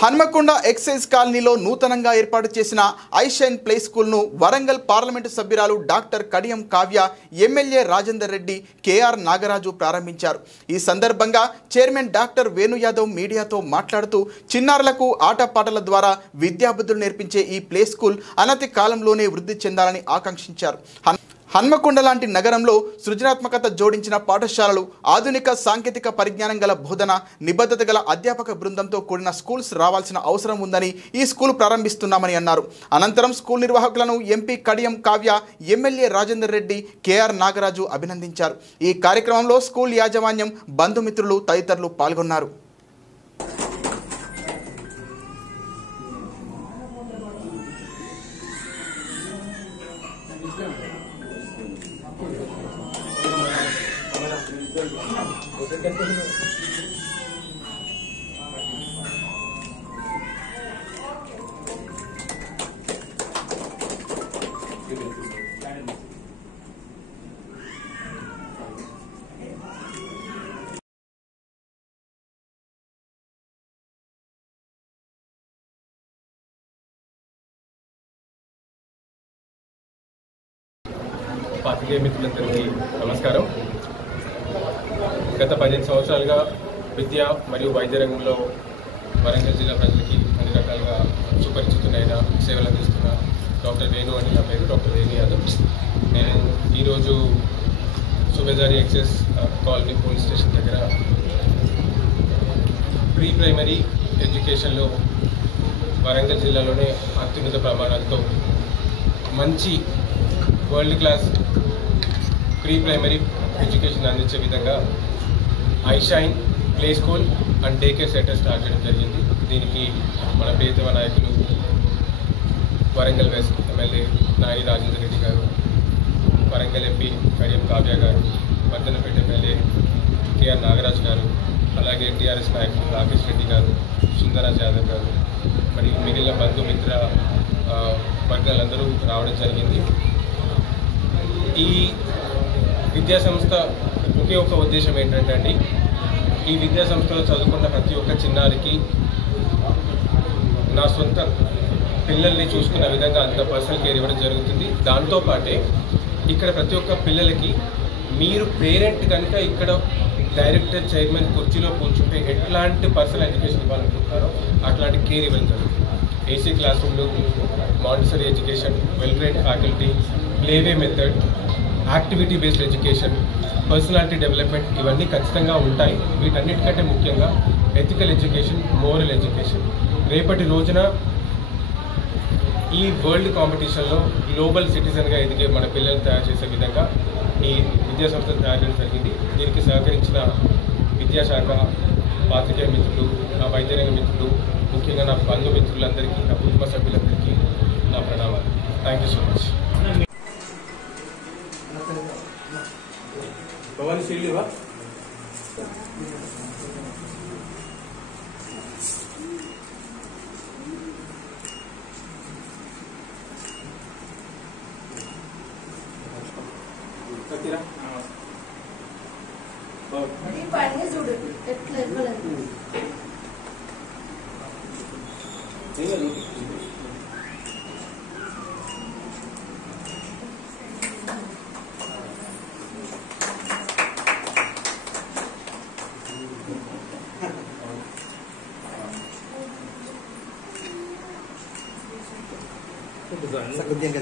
Hanamkonda excise కాలనీలో నూతనంగా ఏర్పాటు చేసిన ఐషైన్ ప్లే స్కూల్ను వరంగల్ పార్లమెంటు సభ్యురాలు doctor Kadiyam Kavya, MLA Rajender Reddy, KR Nagaraju ప్రారంభించారు. ఈ సందర్భంగా చైర్మన్ డాక్టర్ వేణు యాదవ్ మీడియాతో మాట్లాడుతూ చిన్నారులకు ఆటపాటల ద్వారా విద్యాబుద్ధులు నేర్పించే ఈ ప్లే స్కూల్ అనతి కాలంలోనే వృద్ధి చెందాలని ఆకాంక్షించారు. హన్మకొండ లాంటి నగరంలో సృజనాత్మకత జోడించిన పాఠశాలలు, ఆధునిక సాంకేతిక పరిజ్ఞానం గల బోధన, నిబద్ధత గల అధ్యాపక బృందంతో కూడిన స్కూల్స్ రావాల్సిన అవసరం ఉందని ఈ స్కూల్ ప్రారంభిస్తున్నామని అన్నారు. అనంతరం స్కూల్ నిర్వాహకులను MP Kadiyam Kavya, MLA Rajender Reddy, KR Nagaraju అభినందించారు. ఈ కార్యక్రమంలో స్కూల్ యాజమాన్యం, బంధుమిత్రులు తదితరులు పాల్గొన్నారు. పాత్రికేయ మిత్రులందరికీ నమస్కారం. గత 15 సంవత్సరాలుగా విద్య మరియు వైద్య రంగంలో వరంగల్ జిల్లా ప్రజలకి అన్ని రకాలుగా సుపరిచితులైన సేవలు అందిస్తున్న డాక్టర్ వేణు అని నా పేరు, డాక్టర్ వేణు యాదవ్. నేను ఈరోజు Subedari excise colony police station దగ్గర ప్రీ ప్రైమరీ ఎడ్యుకేషన్లో వరంగల్ జిల్లాలోనే అత్యున్నత ప్రమాణాలతో మంచి world class pre primary education అందించే విధంగా iShine play school and day care centre start చేయడం జరిగింది. దీనికి మన ప్రియతమ నాయకులు వరంగల్ వెస్ట్ ఎమ్మెల్యే నాయి రాజేందర్ రెడ్డి గారు, వరంగల్ ఎంపీ కడియం కావ్య గారు, వర్ధనపేట ఎమ్మెల్యే కేఆర్ నాగరాజు గారు, అలాగే టీఆర్ఎస్ నాయకులు రాకేష్ రెడ్డి గారు, సుందరాజ్ యాదవ్ గారు, మరియు మిగిలిన బంధుమిత్ర వర్గాలందరూ రావడం జరిగింది. ఈ విద్యాసంస్థ ఒకే ఒక ఉద్దేశం ఏంటంటే అండి, ఈ విద్యాసంస్థలో చదువుకున్న ప్రతి ఒక్క చిన్నారికి నా సొంత పిల్లల్ని చూసుకున్న విధంగా అంత పర్సనల్ కేర్ ఇవ్వడం జరుగుతుంది. దాంతోపాటే ఇక్కడ ప్రతి ఒక్క పిల్లలకి మీరు పేరెంట్ కనుక ఇక్కడ డైరెక్టర్ చైర్మన్ కుర్చీలో కూర్చుంటే ఎట్లాంటి పర్సనల్ ఎడ్యుకేషన్ ఇవ్వాలనుకుంటున్నారో అట్లాంటి కేర్ ఇవ్వడం జరుగుతుంది. ఏసీ క్లాస్ రూమ్లు, Montessori education, well trained faculty, playway method, activity based education, personality development ఇవన్నీ ఖచ్చితంగా ఉంటాయి. వీటన్నిటికంటే ముఖ్యంగా ఎథికల్ ఎడ్యుకేషన్, మోరల్ ఎడ్యుకేషన్. రేపటి రోజున ఈ వరల్డ్ కాంపిటీషన్లో గ్లోబల్ సిటిజన్గా ఎదిగే మన పిల్లలు తయారు చేసే విధంగా ఈ విద్యాసంస్థలు తయారు చేయడం జరిగింది. దీనికి సహకరించిన విద్యాశాఖ, పాత్రికేయ మిత్రులు, నా వైద్యరంగ మిత్రులు, ముఖ్యంగా నా బంధుమిత్రులందరికీ, నా కుటుంబ సభ్యులందరికీ నా ప్రణామాలు. Thank you so much. Bhavani శ్రీలివా చూడు ఎట్లా ఇవ్వలేదు. Kemudian